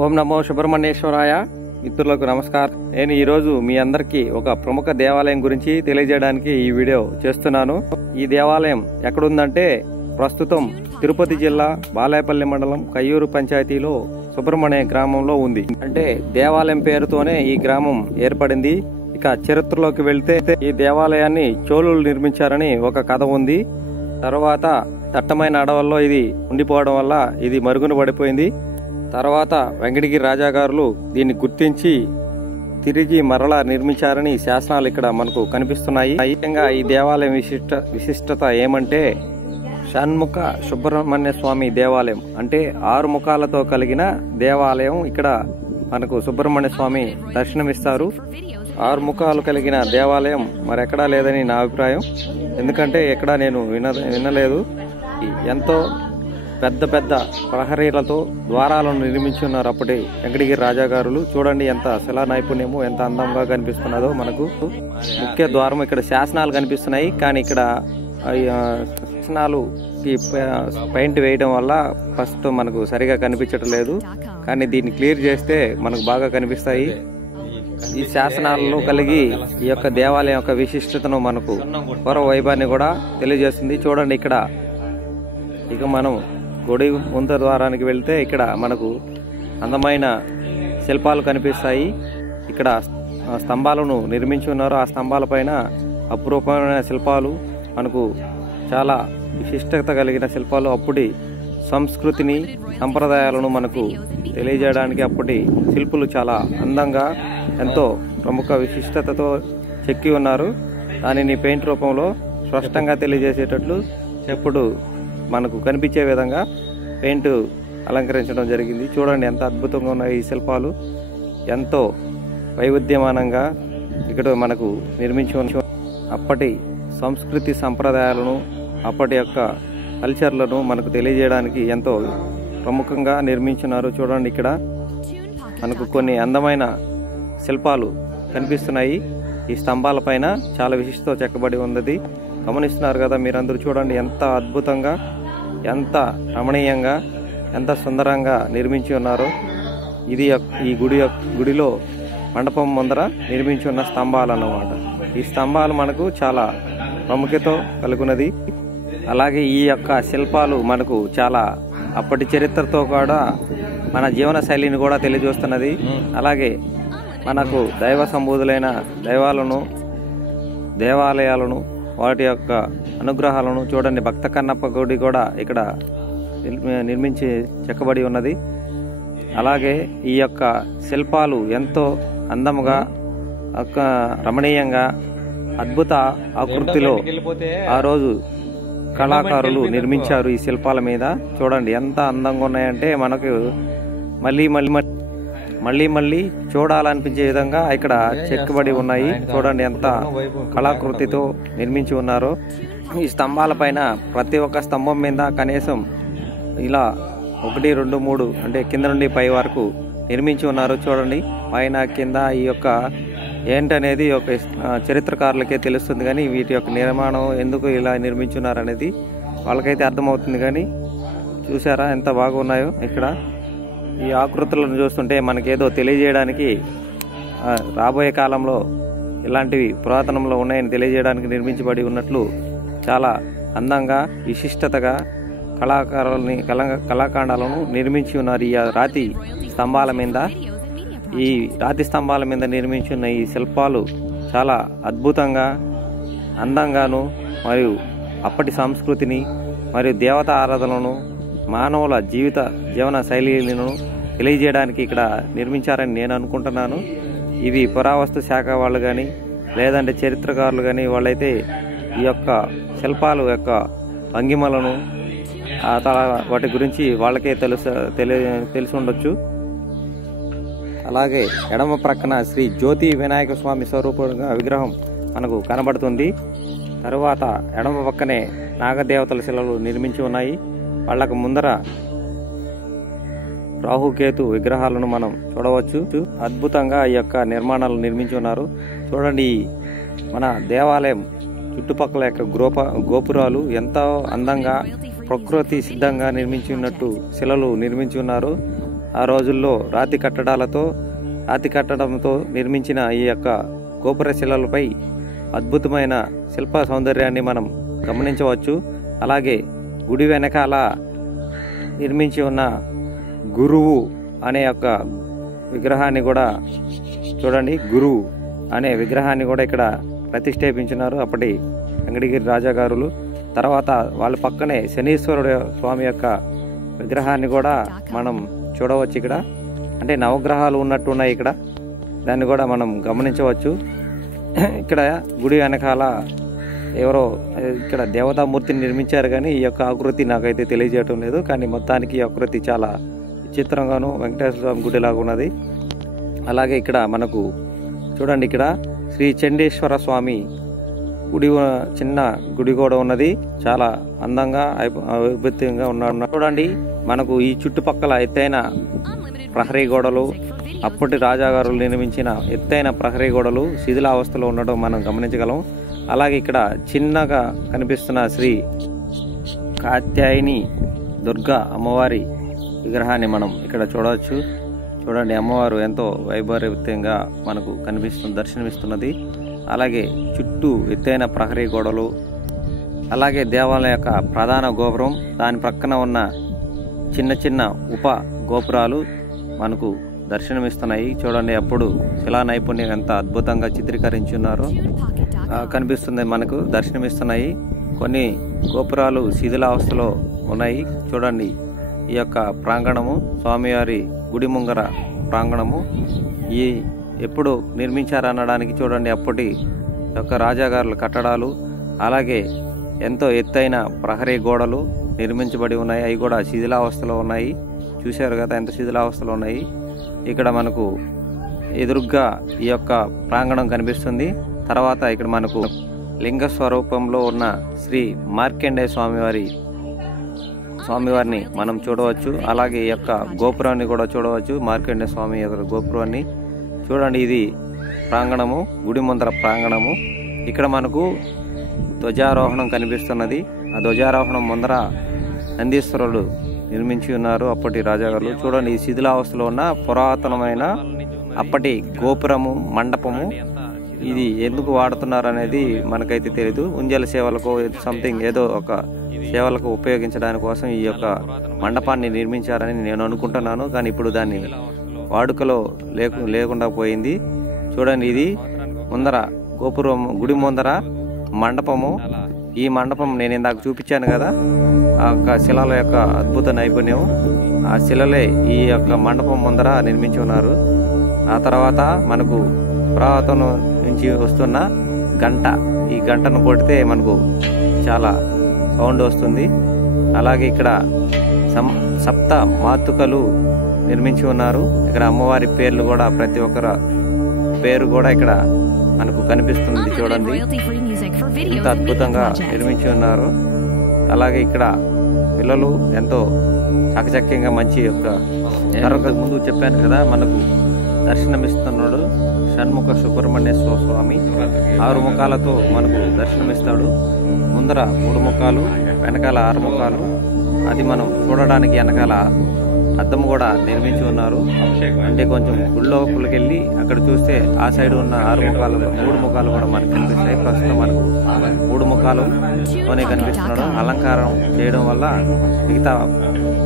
ఓం నమో సుబ్రహ్మణ్యేశ్వరాయ. మిత్రులకు నమస్కారం. నేను ఈరోజు మీ అందరికీ ఒక ప్రముఖ దేవాలయం గురించి తెలియజేయడానికి ఈ వీడియో చేస్తున్నాను. ఈ దేవాలయం ఎక్కడుందంటే ప్రస్తుతం తిరుపతి జిల్లా బాలాయపల్లి మండలం కయ్యూరు పంచాయతీలో సుబ్రహ్మణ్య గ్రామంలో ఉంది. అంటే దేవాలయం పేరుతోనే ఈ గ్రామం ఏర్పడింది. ఇక చరిత్రలోకి వెళ్తే ఈ దేవాలయాన్ని చోళులు నిర్మించారని ఒక కథ ఉంది. తర్వాత దట్టమైన అడవుల్లో ఇది ఉండిపోవడం వల్ల ఇది మరుగున పడిపోయింది. తర్వాత వెంకటగిరి రాజాగారులు దీన్ని గుర్తించి తిరిగి మరలా నిర్మించారని శాసనాలు ఇక్కడ మనకు కనిపిస్తున్నాయి. ముఖ్యంగా ఈ దేవాలయం విశిష్టత ఏమంటే షణ్ముఖ సుబ్రహ్మణ్య స్వామి దేవాలయం, అంటే 6 ముఖాలతో కలిగిన దేవాలయం. ఇక్కడ మనకు సుబ్రహ్మణ్య స్వామి దర్శనమిస్తారు. 6 ముఖాలు కలిగిన దేవాలయం మరెక్కడా లేదని నా అభిప్రాయం. ఎందుకంటే ఎక్కడా నేను వినలేదు. ఎంతో పెద్ద పెద్ద ప్రహరీలతో ద్వారాలను నిర్మించి ఉన్నారు అప్పటి వెంకటగిరి రాజాగారులు. చూడండి ఎంత శిలా నైపుణ్యము, ఎంత అందంగా కనిపిస్తున్నదో. మనకు ముఖ్య ద్వారం ఇక్కడ శాసనాలు కనిపిస్తున్నాయి, కానీ ఇక్కడ శాసనాలుకి పెయింట్ వేయడం వల్ల ఫస్ట్ మనకు సరిగా కనిపించటం లేదు. కానీ దీన్ని క్లియర్ చేస్తే మనకు బాగా కనిపిస్తాయి. ఈ శాసనాలలో కలిగి ఈ యొక్క దేవాలయం యొక్క విశిష్టతను, మనకు పూర్వ వైభవాన్ని కూడా తెలియజేస్తుంది. చూడండి ఇక్కడ ఇక మనం గుడి ముంత ద్వారానికి వెళ్తే ఇక్కడ మనకు అందమైన శిల్పాలు కనిపిస్తాయి. ఇక్కడ స్తంభాలను నిర్మించి ఉన్నారు. ఆ స్తంభాల పైన అపురూపమైన శిల్పాలు, మనకు చాలా విశిష్టత కలిగిన శిల్పాలు. అప్పటి సంస్కృతిని, సంప్రదాయాలను మనకు తెలియజేయడానికి అప్పటి శిల్పులు చాలా అందంగా, ఎంతో ప్రముఖ విశిష్టతతో చెక్కి ఉన్నారు. దానిని పెయింట్ రూపంలో స్పష్టంగా తెలియజేసేటట్లు ఎప్పుడు మనకు కనిపించే విధంగా పెయింట్ అలంకరించడం జరిగింది. చూడండి ఎంత అద్భుతంగా ఉన్నాయి ఈ శిల్పాలు. ఎంతో వైవిధ్యమానంగా ఇక్కడ మనకు నిర్మించి అప్పటి సంస్కృతి సంప్రదాయాలను, అప్పటి యొక్క కల్చర్లను మనకు తెలియజేయడానికి ఎంతో ప్రముఖంగా నిర్మించున్నారు. చూడండి ఇక్కడ మనకు కొన్ని అందమైన శిల్పాలు కనిపిస్తున్నాయి. ఈ స్తంభాల పైన చాలా విశిష్టతో చెక్కబడి ఉన్నది. గమనిస్తున్నారు కదా మీరందరూ. చూడండి ఎంత అద్భుతంగా, ఎంత రమణీయంగా, ఎంత సుందరంగా నిర్మించి ఉన్నారో. ఇది ఈ గుడిలో మండపం ముందర నిర్మించి ఉన్న స్తంభాలు అన్నమాట. ఈ స్తంభాలు మనకు చాలా ప్రాముఖ్యత కలుగున్నది. అలాగే ఈ యొక్క శిల్పాలు మనకు చాలా అప్పటి చరిత్రతో కూడా మన జీవన శైలిని కూడా తెలియజేస్తున్నది. అలాగే మనకు దైవ సంబూధులైన దైవాలను, దేవాలయాలను, వాటి యొక్క అనుగ్రహాలను చూడండి. భక్త కన్నప్ప గుడి కూడా ఇక్కడ నిర్మించి చెక్కబడి ఉన్నది. అలాగే ఈ యొక్క శిల్పాలు ఎంతో అందముగా, రమణీయంగా, అద్భుత ఆకృతిలో ఆ రోజు కళాకారులు నిర్మించారు ఈ శిల్పాల మీద. చూడండి ఎంత అందంగా ఉన్నాయంటే మనకు మళ్ళీ మళ్ళీ చూడాలనిపించే విధంగా ఇక్కడ చెక్కబడి ఉన్నాయి. చూడండి ఎంత కళాకృతితో నిర్మించి ఉన్నారో. ఈ స్తంభాల పైన ప్రతి ఒక్క స్తంభం మీద కనీసం ఇలా 1, 2, 3 అంటే కింద నుండి పై వరకు నిర్మించి ఉన్నారు. చూడండి పైన కింద ఈ యొక్క ఏంటనేది ఒక చరిత్రకారులకే తెలుస్తుంది, కానీ వీటి యొక్క నిర్మాణం ఎందుకు ఇలా నిర్మించున్నారు అనేది వాళ్ళకైతే అర్థమవుతుంది. కానీ చూసారా ఎంత బాగున్నాయో. ఇక్కడ ఈ ఆకృతులను చూస్తుంటే మనకేదో తెలియజేయడానికి, రాబోయే కాలంలో ఇలాంటివి పురాతనంలో ఉన్నాయని తెలియజేయడానికి నిర్మించబడి ఉన్నట్లు చాలా అందంగా, విశిష్టతగా కళాఖండాలను నిర్మించి ఉన్నారు. ఈ రాతి స్తంభాల మీద, ఈ రాతి స్తంభాల మీద నిర్మించి ఉన్న ఈ శిల్పాలు చాలా అద్భుతంగా, అందంగాను, మరియు అప్పటి సంస్కృతిని మరియు దేవతా ఆరాధనలను, మానవుల జీవన శైలిలను తెలియజేయడానికి ఇక్కడ నిర్మించారని నేను అనుకుంటున్నాను. ఇవి పురావస్తు శాఖ వాళ్ళు కానీ, లేదంటే చరిత్రకారులు కానీ, వాళ్ళైతే ఈ యొక్క శిల్పాలు యొక్క భంగిమలను, వాటి గురించి వాళ్ళకే తెలిసి ఉండొచ్చు. అలాగే ఎడమ ప్రక్కన శ్రీ జ్యోతి వినాయక స్వామి స్వరూపంగా విగ్రహం మనకు కనబడుతుంది. తరువాత ఎడమ పక్కనే నాగదేవతల శిలలు నిర్మించి ఉన్నాయి. వాళ్ళకు ముందర రాహుకేతు విగ్రహాలను మనం చూడవచ్చు. అద్భుతంగా ఈ యొక్క నిర్మాణాలు నిర్మించి ఉన్నారు. చూడండి మన దేవాలయం చుట్టుపక్కల యొక్క గోపురాలు ఎంతో అందంగా, ప్రకృతి సిద్ధంగా నిర్మించి ఉన్నట్టు శిలలు నిర్మించి ఉన్నారు. ఆ రోజుల్లో రాతి కట్టడంతో నిర్మించిన ఈ యొక్క గోపుర శిలలపై అద్భుతమైన శిల్ప సౌందర్యాన్ని మనం గమనించవచ్చు. అలాగే గుడి వెనకాల నిర్మించి ఉన్న గురువు అనే యొక్క విగ్రహాన్ని కూడా చూడండి. గురువు అనే విగ్రహాన్ని కూడా ఇక్కడ ప్రతిష్ఠాపించినారు అప్పటి వెంకటగిరి రాజాగారులు. తర్వాత వాళ్ళ పక్కనే శనీశ్వరుడు స్వామి యొక్క విగ్రహాన్ని కూడా మనం చూడవచ్చు. ఇక్కడ అంటే నవగ్రహాలు ఉన్నట్టున్నాయి ఇక్కడ, దాన్ని కూడా మనం గమనించవచ్చు. ఇక్కడ గుడి వెనకాల ఎవరో ఇక్కడ దేవతామూర్తిని నిర్మించారు, కానీ ఈ యొక్క ఆకృతి నాకైతే తెలియజేయటం లేదు. కానీ మొత్తానికి ఈ ఆకృతి చాలా విచిత్రంగాను వెంకటేశ్వర స్వామి గుడిలాగా ఉన్నది. అలాగే ఇక్కడ మనకు చూడండి, ఇక్కడ శ్రీ చండీశ్వర స్వామి గుడి, చిన్న గుడి కూడా ఉన్నది. చాలా అందంగా అద్భుతంగా ఉన్నాడు. చూడండి, మనకు ఈ చుట్టుపక్కల ఎత్తైన ప్రహరీ గోడలు, అప్పటి రాజాగారులు నిర్మించిన ఎత్తైన ప్రహరీ గోడలు శిథిలావస్థలో ఉండడం మనం గమనించగలం. అలాగే ఇక్కడ చిన్నగా కనిపిస్తున్న శ్రీ కాత్యాయని దుర్గా అమ్మవారి విగ్రహాన్ని మనం ఇక్కడ చూడవచ్చు. చూడండి, అమ్మవారు ఎంతో వైభవయుతంగా మనకు దర్శనమిస్తున్నది. అలాగే చుట్టూ ఎత్తైన ప్రహరీ గోడలు, అలాగే దేవాలయం యొక్క ప్రధాన గోపురం, దాని ప్రక్కన ఉన్న చిన్న చిన్న ఉప గోపురాలు మనకు దర్శనమిస్తున్నాయి. చూడండి, అప్పుడు శిలా నైపుణ్యం ఎంత అద్భుతంగా చిత్రీకరించి ఉన్నారో కనిపిస్తుంది, మనకు దర్శనమిస్తున్నాయి. కొన్ని గోపురాలు శిథిలావస్థలో ఉన్నాయి. చూడండి, ఈ యొక్క ప్రాంగణము స్వామివారి గుడి ముంగర ప్రాంగణము ఈ ఎప్పుడు నిర్మించారనడానికి చూడండి, అప్పటి యొక్క రాజాగారుల కట్టడాలు, అలాగే ఎంతో ఎత్తైన ప్రహరీ గోడలు నిర్మించబడి ఉన్నాయి. అవి కూడా శిథిలావస్థలో ఉన్నాయి. చూశారు కదా ఎంత శిథిలావస్థలో ఉన్నాయి. ఇక్కడ మనకు ఎదురుగ్గా ఈ యొక్క ప్రాంగణం కనిపిస్తుంది. తర్వాత ఇక్కడ మనకు లింగ స్వరూపంలో ఉన్న శ్రీ మార్కండేయ స్వామివారిని మనం చూడవచ్చు. అలాగే ఈ యొక్క గోపురాన్ని కూడా చూడవచ్చు, మార్కండేయ స్వామి యొక్క గోపురాన్ని చూడండి. ఇది ప్రాంగణము, గుడి ముందర ప్రాంగణము. ఇక్కడ మనకు ధ్వజారోహణం కనిపిస్తున్నది. ఆ ధ్వజారోహణం ముందర నందీశ్వరుడు నిర్మించి ఉన్నారు అప్పటి రాజాగారులు. చూడండి, ఈ శిథిలావస్థలో ఉన్న పురాతనమైన అప్పటి గోపురము, మండపము. ఇది ఎందుకు వాడుతున్నారు అనేది మనకైతే తెలియదు. ఉంజల సేవలకు సంథింగ్ ఏదో ఒక సేవలకు ఉపయోగించడానికి కోసం ఈ యొక్క మండపాన్ని నిర్మించారని నేను అనుకుంటున్నాను. కానీ ఇప్పుడు దాన్ని వాడుకలో లేకుండా పోయింది. చూడండి, ఇది ముందర గోపురం, గుడి ముందర మండపము. ఈ మండపం నేను ఇందాక చూపించాను కదా, ఆ యొక్క శిలల యొక్క అద్భుత నైపుణ్యం. ఆ శిలలే ఈ యొక్క మండపం ముందర నిర్మించి ఉన్నారు. ఆ తర్వాత మనకు పురాతన నుంచి వస్తున్న గంట, ఈ గంటను కొడితే మనకు చాలా సౌండ్ వస్తుంది. అలాగే ఇక్కడ సప్త మాతృకలు నిర్మించి ఉన్నారు. ఇక్కడ అమ్మవారి పేర్లు కూడా, ప్రతి ఒక్కరి పేరు కూడా ఇక్కడ మనకు కనిపిస్తుంది. చూడండి, ఎంత అద్భుతంగా నిర్మించి ఉన్నారు. అలాగే ఇక్కడ పిల్లలు ఎంతో చకచక్యంగా మంచి యొక్క ముందు చెప్పాను కదా, మనకు దర్శనమిస్తున్నాడు షణ్ముఖ సుబ్రహ్మణ్యేశ్వర స్వామి. 6 ముఖాలతో మనకు దర్శనమిస్తాడు. ముందర 3 ముఖాలు, వెనకాల 6 ముఖాలు. అది మనం చూడడానికి వెనకాల అద్దం కూడా నిర్మించి ఉన్నారు. అంటే కొంచెం గుళ్ళోకి వెళ్ళి అక్కడ చూస్తే ఆ సైడ్ ఉన్న 6 ముఖాలు, 3 ముఖాలు కూడా మనకు కనిపిస్తాయి. ప్రస్తుతం మనకు 3 ముఖాలుతోనే కనిపిస్తున్నాడు. అలంకారం చేయడం వల్ల మిగతా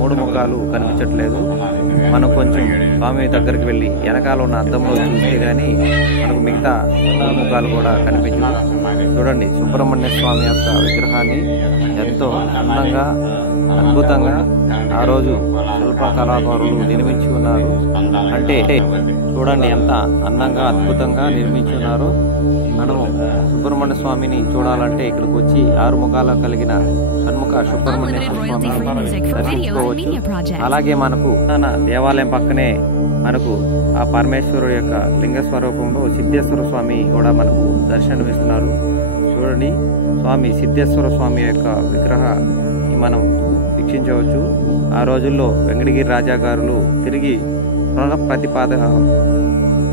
3 ముఖాలు కనిపించట్లేదు. మనం కొంచెం స్వామి దగ్గరికి వెళ్ళి వెనకాల ఉన్న అద్దంలో చూస్తే గానీ మనకు మిగతా 3 ముఖాలు కూడా కనిపించదు. చూడండి, సుబ్రహ్మణ్య స్వామి యొక్క విగ్రహాన్ని ఎంతో అందంగా, అద్భుతంగా ఆ రోజు శిల్ప కళాకారులు నిర్మించి ఉన్నారు. అంటే చూడండి ఎంత అందంగా, అద్భుతంగా నిర్మించి ఉన్నారు. మనము సుబ్రహ్మణ్య స్వామిని చూడాలంటే ఇక్కడికి వచ్చి 6 ముఖాలు కలిగిన షణ్ముఖ సుబ్రహ్మణ్యేశ్వర స్వామిని దర్శించుకోవచ్చు. అలాగే మనకు దేవాలయం పక్కనే మనకు ఆ పరమేశ్వరుడు యొక్క లింగ స్వరూపంలో సిద్ధేశ్వర స్వామి కూడా మనకు దర్శనమిస్తున్నారు. చూడండి, స్వామి సిద్ధేశ్వర స్వామి యొక్క విగ్రహాన్ని మనం వీక్షించవచ్చు. ఆ రోజుల్లో వెంకటగిరి రాజాగారులు తిరిగి పునఃప్రతిపాదన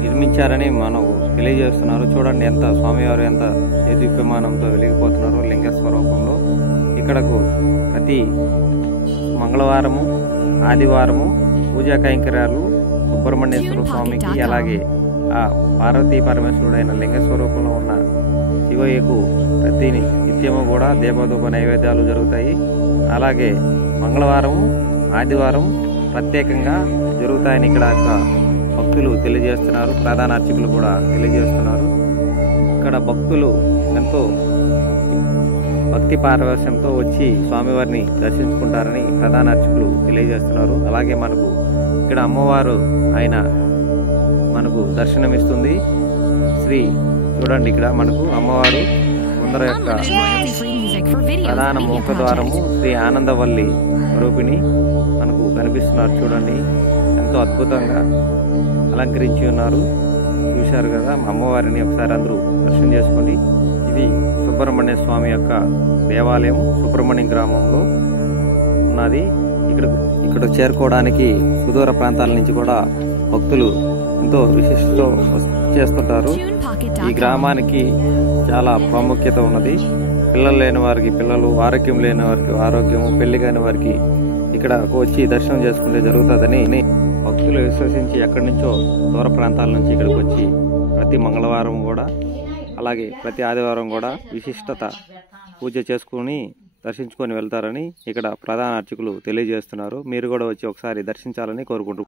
నిర్మించారని మనకు తెలియజేస్తున్నారు. చూడండి, ఎంత స్వామివారు ఎంత దేదీప్యమానంతో వెలిగిపోతున్నారు లింగ స్వరూపంలో. ఇక్కడకు ప్రతి మంగళవారము, ఆదివారము పూజ పూజా కైంకర్యాలు సుబ్రహ్మణ్యేశ్వర స్వామికి, అలాగే ఆ పార్వతీ పరమేశ్వరుడైన లింగ స్వరూపంలో ఉన్న శివయ్యకు ప్రతి నిత్యము కూడా దీపధూప నైవేద్యాలు జరుగుతాయి. అలాగే మంగళవారం, ఆదివారం ప్రత్యేకంగా జరుగుతాయని ఇక్కడ భక్తులు తెలియజేస్తున్నారు. ప్రధాన అర్చకులు కూడా తెలియజేస్తున్నారు. ఇక్కడ భక్తులు ఎంతో భక్తి పారవశ్యంతో వచ్చి స్వామివారిని దర్శించుకుంటారని ప్రధాన అర్చకులు తెలియజేస్తున్నారు. అలాగే మనకు ఇక్కడ అమ్మవారు ఆయన మనకు దర్శనమిస్తుంది. చూడండి, ఇక్కడ మనకు అమ్మవారు ముందర యొక్క ప్రధాన ముఖద్వారము శ్రీ ఆనందవల్లి రూపిణి మనకు కనిపిస్తున్నారు. చూడండి, ఎంతో అద్భుతంగా అలంకరించి ఉన్నారు. చూశారు కదా అమ్మవారిని, ఒకసారి అందరూ దర్శనం చేసుకోండి. ఇది సుబ్రహ్మణ్య స్వామి యొక్క దేవాలయం సుబ్రహ్మణ్యం గ్రామంలో ఉన్నది. ఇక్కడ చేరుకోవడానికి సుదూర ప్రాంతాల నుంచి కూడా భక్తులు ఎంతో విశిష్టతో చేస్తుంటారు. ఈ గ్రామానికి చాలా ప్రాముఖ్యత ఉన్నది. పిల్లలు లేని వారికి పిల్లలు, ఆరోగ్యం లేని వారికి ఆరోగ్యము, పెళ్లి కాని వారికి ఇక్కడ వచ్చి దర్శనం చేసుకుంటే జరుగుతుందని భక్తులు విశ్వసించి ఎక్కడి నుంచో దూర ప్రాంతాల నుంచి ఇక్కడికి వచ్చి ప్రతి మంగళవారం కూడా, అలాగే ప్రతి ఆదివారం కూడా విశిష్టత పూజ చేసుకుని దర్శించుకొని వెళ్తారని ఇక్కడ ప్రధాన అర్చకులు తెలియజేస్తున్నారు. మీరు కూడా వచ్చి ఒకసారి దర్శించాలని కోరుకుంటున్నారు.